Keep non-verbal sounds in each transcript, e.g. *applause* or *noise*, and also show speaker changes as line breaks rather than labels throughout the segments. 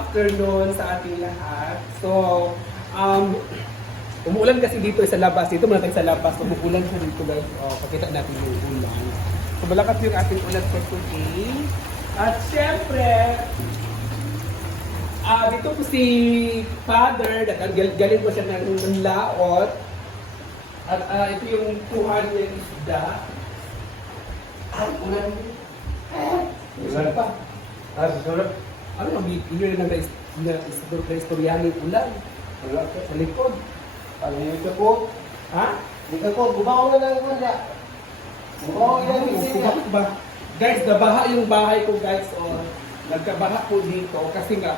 afternoon sa ating lahat. So, um, umuulan kasi dito sa labas. Dito muna tayo sa labas. Umuulan siya dito guys. O, pakita natin yung ulan. So, malakas yung ating ulan for today. At syempre, ah dito po si Father, gal- galing ko siya ng, ng laot. At ah, ito yung kuhan niya ng isda. Ay, ulan. Ulan pa.
Ah, susunod.
Ano yun na na na na istoryahan ng ulan? Wala ka sa likod.
Ano yung ito po?
Ha?
Dito po, gumawa na lang kanya. Gumawa na lang yung
ba? Guys, nabaha yung bahay ko guys. O, nagkabaha po dito kasi nga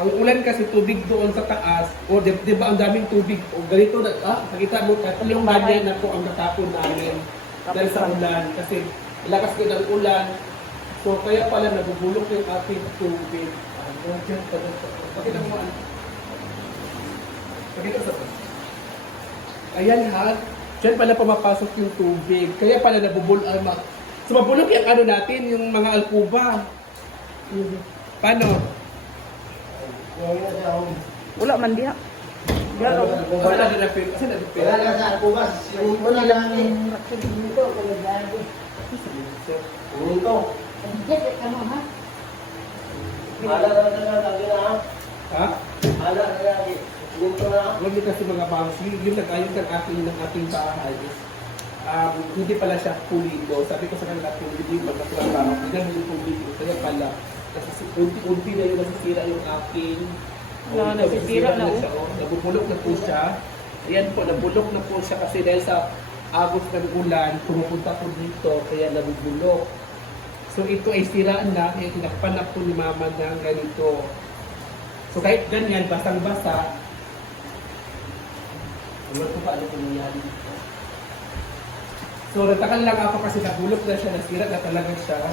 ang ulan kasi tubig doon sa taas. O, di, di ba ang daming tubig? O, ganito na, ah, nakita mo, tatlong banyan na po ang natapon namin dahil sa ulan. Kasi lakas ko ng ulan. So, kaya pala nabubulok yung ating tubig. Ano, dyan, pakita mo ano. Pakita sa Ayan ha, dyan pala pumapasok yung tubig. Kaya pala nabubul... Uh, ma- so mabulok yung ano natin, yung mga alkuba. Paano?
Wala man diha.
Ano? Kasi na din apil. Kasi na din apil.
Wala na sa mo na lang eh. Uminto. Hala na na lang lagi na ha.
Ha?
Hala na lagi. Uminto na ha.
Huwag niyo kasi mga bangs. Yung, yung nag-ayos ng ating, ng ating bahay is, um, hindi pala siya pulido. Sabi ko sa kanila, kung hindi yung pagkatulang tama, hindi naman yung pulido. Kaya pala, kasi si- unti-unti na yung nasisira yung aking Oh,
nasisira na, oh.
siya, oh. Nabubulok na po siya. Ayan po, nabulok na po siya kasi dahil sa agos ng ulan, pumupunta po dito, kaya nabubulok. So ito ay siraan na, kaya tinakpan na po ni mama ng ganito. So kahit ganyan, basang-basa, ano ko pa ano kung nangyari dito. So natakal lang ako kasi nabulok na siya, nasira na talaga siya.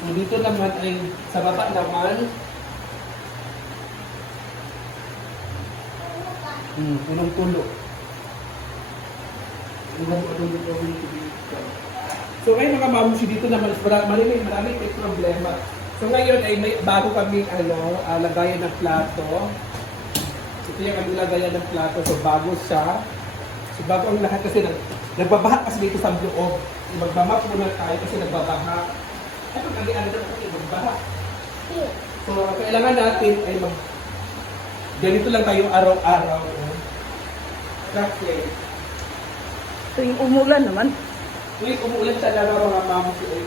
So dito naman ay sa baba naman, Hmm, punong-puno. Iwan ko itong dito yung dito. So ngayon mga mamusi dito naman, marami, marami, may problema. So ngayon ay may bago kami ano, ah, lagayan ng plato. Ito yung aming lagayan ng plato. So bago siya. So bago ang lahat kasi nag, nagbabaha kasi dito sa loob. Magmamap muna tayo kasi nagbabaha. Ay, pag ano na kasi magbaha. So kailangan natin ay mag ganito lang tayo araw-araw. Kasi
Tuwing umulan naman.
Tuwing umuulan sa lalo mga mamo si ay,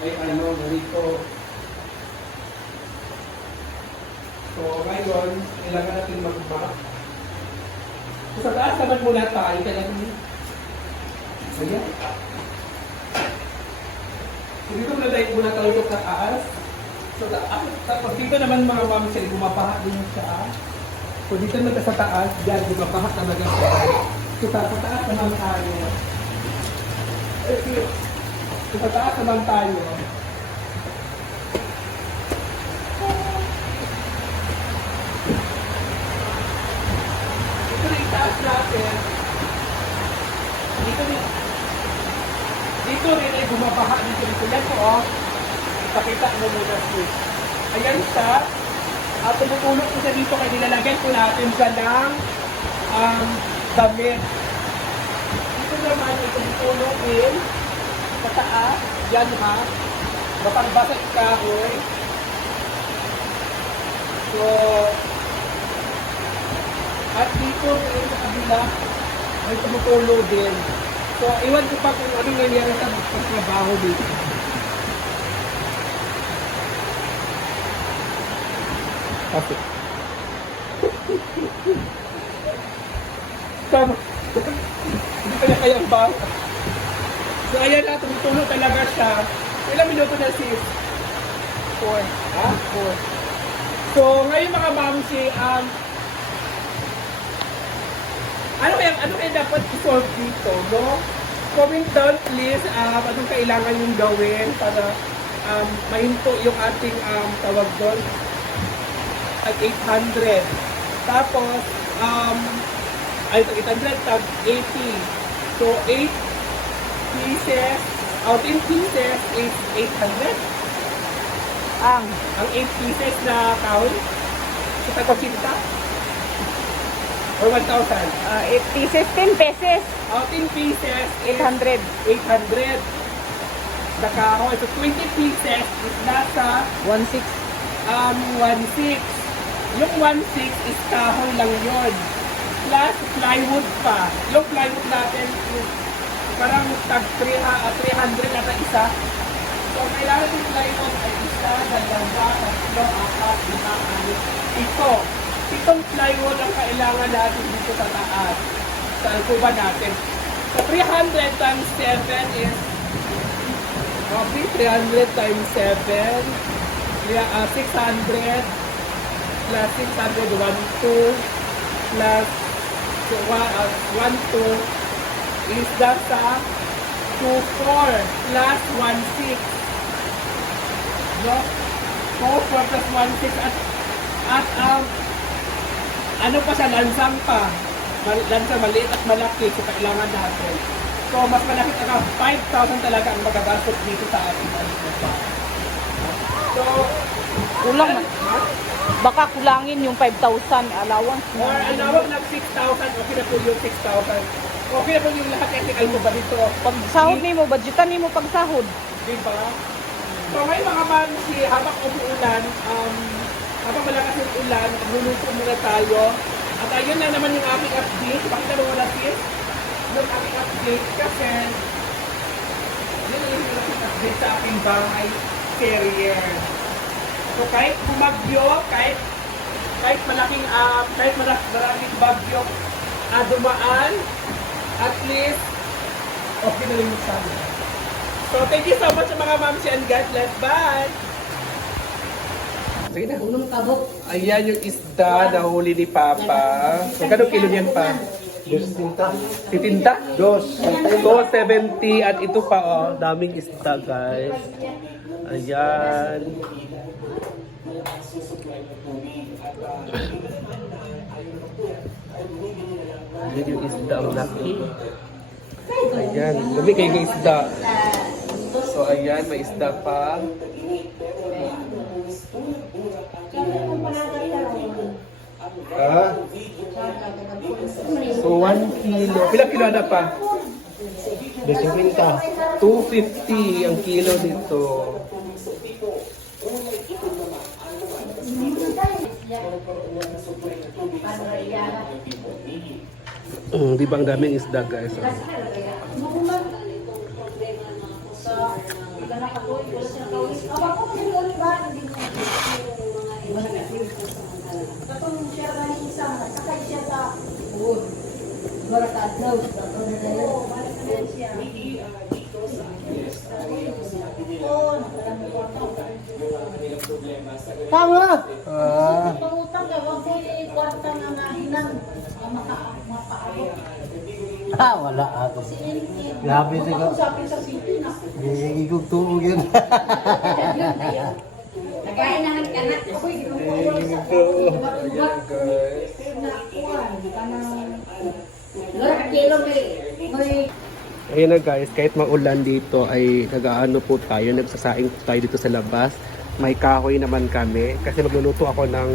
ay ano, narito. So ngayon, kailangan natin mag-map. So sa taas naman muna tayo, kailangan Ayan. So dito muna tayo muna tayo sa taas. So taas, tapos dito naman mga mamo siya, bumapaha din siya. So dito naman sa taas, yan, bumapaha talaga siya. So sa taas naman tayo. So, sa taas naman tayo. Ito na yung taas natin. Dito rin. Dito rin ay bumabaha dito dito. Yan po oh. Ipakita mo muna sis. Ayan siya. At tumutulog ko siya dito kaya nilalagyan ko natin siya ng um, damit. Naman ay tumutulog din sa taas. Yan ha. Mapangbasa yung kahoy. So, at dito rin sa kabila ay tumutulo din. So, iwan ko pa kung ano nangyari sa pagtrabaho dito. Kasi. Tama. Kayang ba? So, ayan na, tumutulo talaga siya. Ilang minuto na sis? Four. Ha? Four. So, ngayon mga mamsi, um, ano kaya, ano kaya dapat i-solve dito, no? Comment down please, um, anong kailangan yung gawin para um, mahinto yung ating um, tawag doon at 800. Tapos, um, ay, ito, 800 tag 80. So, 8 pieces, out in pieces is 800.
Ang
Ang 8 pieces na kahoy. Sa tagpasinta. Or 1,000.
ah, 8 pieces, 10 pesos.
Ang 10 pieces is
800.
800. The kahoy. So 20 pieces is nasa
1.6.
um, 1.6. Yung 1.6 is kahoy lang yon Plus plywood pa. Yung plywood natin is parang tag 3, ah, 300 na isa. So, kailangan yung plywood ay isa, dalawa, tatlo, apat, lima, anim. Ito. Itong plywood ang kailangan natin dito sa taas. Sa alkuba natin. So, 300 times 7 is Okay, 300 times 7. Yeah, uh, 600 plus 600, 1, 2 plus so, 1, uh, 1, 2 is that sa 2, 4 plus 1, 6. No? 4, 4 plus 1, 6 at at um, ano pa siya, lansang pa. Mal- Lansang maliit at malaki so kailangan natin. So, mas malaki talaga, 5,000 talaga ang magagastos dito sa ating. So,
Kulang man. Baka kulangin yung 5,000 allowance.
Or alawag ng 6,000, okay na po yung 6,000. Okay na po yung lahat ng alcoba dito.
Pag sahod nimo, budgetan nimo pag sahod.
Diba? So ngayon mga mamsi, habang umuulan, um, habang malakas yung ulan, luluto muna tayo. At ayun na naman yung aking update. Pakita mo wala sis? Yung aking update kasi yun yung aking update sa aking bahay carrier. So kahit bumagyo, kahit kahit malaking uh, kahit maraming bagyo uh, dumaan, at least okay na rin yung sana. So, thank you so much sa mga mamsi and God bless. Bye! Sige na.
Unong kabok.
Ayan yung isda na huli ni Papa. Magkano kilo niyan pa?
Dos tinta.
Titinda?
Dos.
270 at ito pa oh, daming isda guys. Ayan. Ayan yung isda ang laki. Ayan, dami kayo isda. So ayan, may isda pa.
Ha?
So 1 kilo. Ilang kilo na pa?
Dos tinta.
250 ang kilo dito. Mm, di ba ang daming isda guys? oh.
Tama! Ah.
Pangutang ka, wag mo i-kwarta nga nga hinang nga maka- makaabot. *laughs*
Ah, wala ako. Grabe
sa na.
Hindi ko tuog yun.
Nagkain na ang anak ko, ginugol *laughs* sa ka
Ayun na guys, kahit maulan dito ay nag-aano po tayo, nagsasaing tayo dito sa labas. May kahoy naman kami kasi magluluto ako ng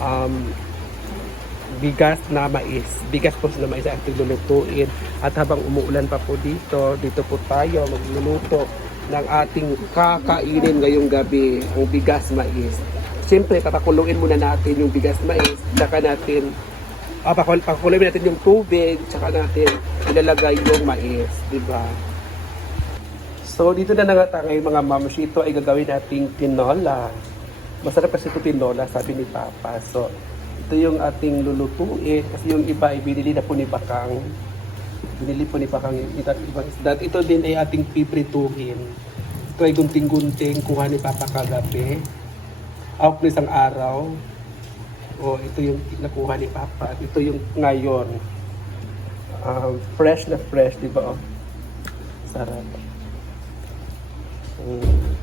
um, bigas na mais. Bigas po na mais ang lulutuin. At habang umuulan pa po dito, dito po tayo magluluto ng ating kakainin ngayong gabi, ang bigas mais. Siyempre, papakuluin muna natin yung bigas mais, saka natin Ah, pakul pakuloy natin yung tubig, tsaka natin ilalagay yung mais, di ba? So, dito na nga tayo mga mamush. Ito ay gagawin nating tinola. Masarap kasi ito tinola, sabi ni Papa. So, ito yung ating lulutuin. Kasi yung iba ay binili na po ni Bakang. Binili po ni Bakang yung ibang isda. Ito din ay ating piprituhin. Ito ay gunting-gunting, kuha ni Papa kagabi. Out na isang araw. O, ito yung nakuha ni Papa. Ito yung ngayon. Um, fresh na fresh, di ba? Oh? Sarap. Mm.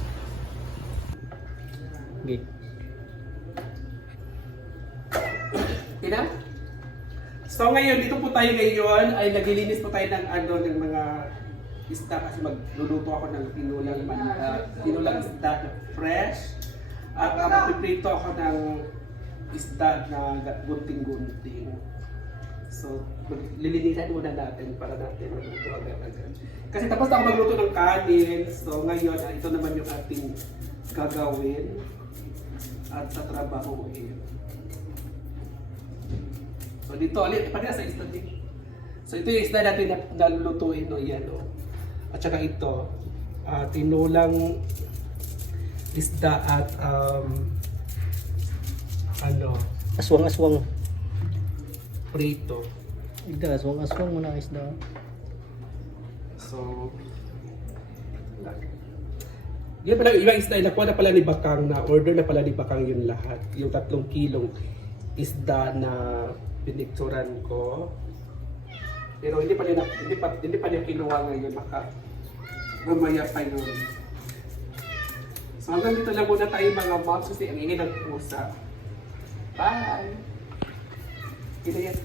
Okay. Tina? So ngayon, dito po tayo ngayon ay naglilinis po tayo ng ano ng mga isda kasi magluluto ako ng tinulang man, uh, tinulang isda na fresh At uh, magpiprito ako ng isda na gunting-gunting. So, lilinisan muna natin para natin magluto agad-agad. Kasi tapos ako magluto ng kanin. So, ngayon, ah, ito naman yung ating gagawin at sa trabahoin. So, dito, alin, ipagkita sa isda din. So, ito yung isda natin na, na lulutuin, no, yan, oh. At saka ito, ah, tinulang isda at um, ano,
Aswang-aswang.
prito.
Ida, aswang-aswang mo na isda.
So, yan pala, yung ibang isda, nakuha na pala ni Bakang na, order na pala ni Bakang yun lahat. Yung tatlong kilong isda na pinicturan ko. Pero hindi pa niya, hindi pa, hindi pa niya kinuha ngayon, baka mamaya pa yun. So hanggang dito lang muna tayo mga moms kasi ang ingay ng pusa. Bye! Ito yan.